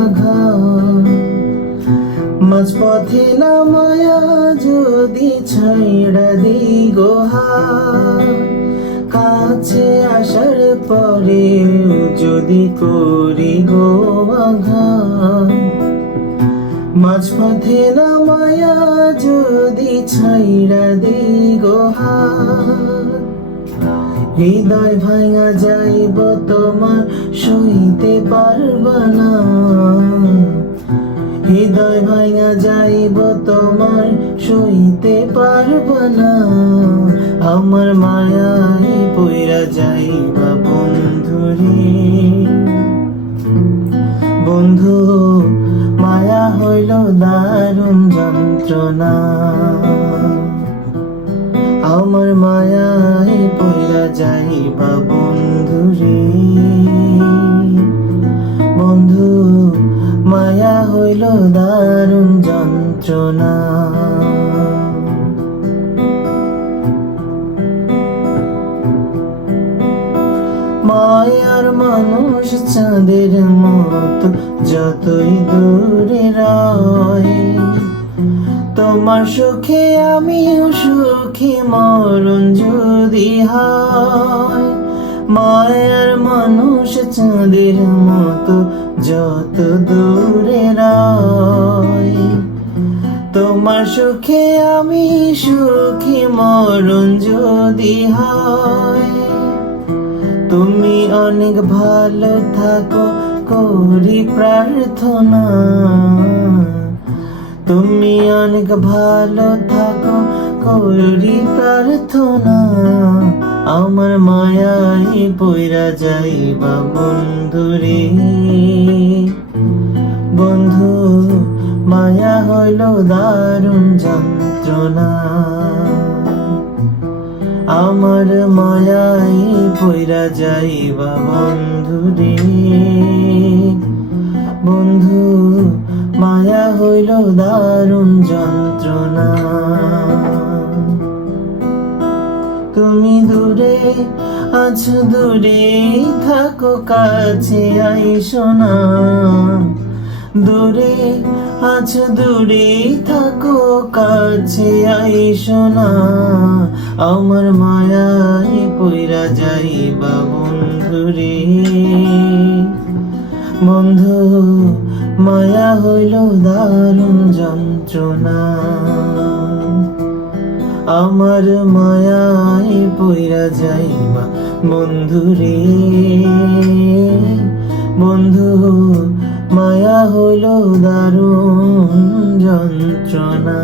আঘাত। মাঝপথে নামায়া যদি ছাইড়া দিই গো হাত, কাছে আসার পরে যদি করি গো আঘাত। মাঝপথে নামায়া যদি ছাইড়া দিই গো হাত, হৃদয় ভাঙা যাইব তোমার সইতে পারবা না। হৃদয় ভাঙা যাইব তোমার সইতে পারবা না। আমার মায়ায় পইরা যাইবা বন্ধুরে। বন্ধু মায়া হইল দারুণ যন্ত্রণা, আমার মায়ায় পইরা যাইবা বন্ধুরে। বন্ধু মায়া হইল দারুণ যন্ত্রণা। মায়ার মানুষ চাঁদের মতো যতই দূরে রয়, তোমার সুখে আমিও সুখী মরণ যদি হয়। মায়ার মানুষ চাঁদের মতো যত দূরে রয়, তোমার সুখে আমি সুখী মরণ যদি হয়। তুমি অনেক ভালো থাকো করি প্রার্থনা, তুমি অনেক ভালো থাকো করি প্রার্থনা। আমার মায়ায় পইরা যাইবা বন্ধুরে। বন্ধু মায়া হইল দারুণ যন্ত্রণা, আমার মায়ায় পইরা যাইবা বন্ধুরে। বন্ধু মায়া হইল দারুণ যন্ত্রণা। তুমি দূরে আছো দূরে থাকো কাছে আইসো না। দূরে আছো দূরে থাকো কাছে আইসো না। আমার মায়ায় পইরা যাইবা বন্ধুরে। বন্ধু মায়া হইল দারুণ যন্ত্রণা, আমার মায়ায় পইরা যাইবা বন্ধুরে। বন্ধু মায়া হইল দারুণ যন্ত্রণা।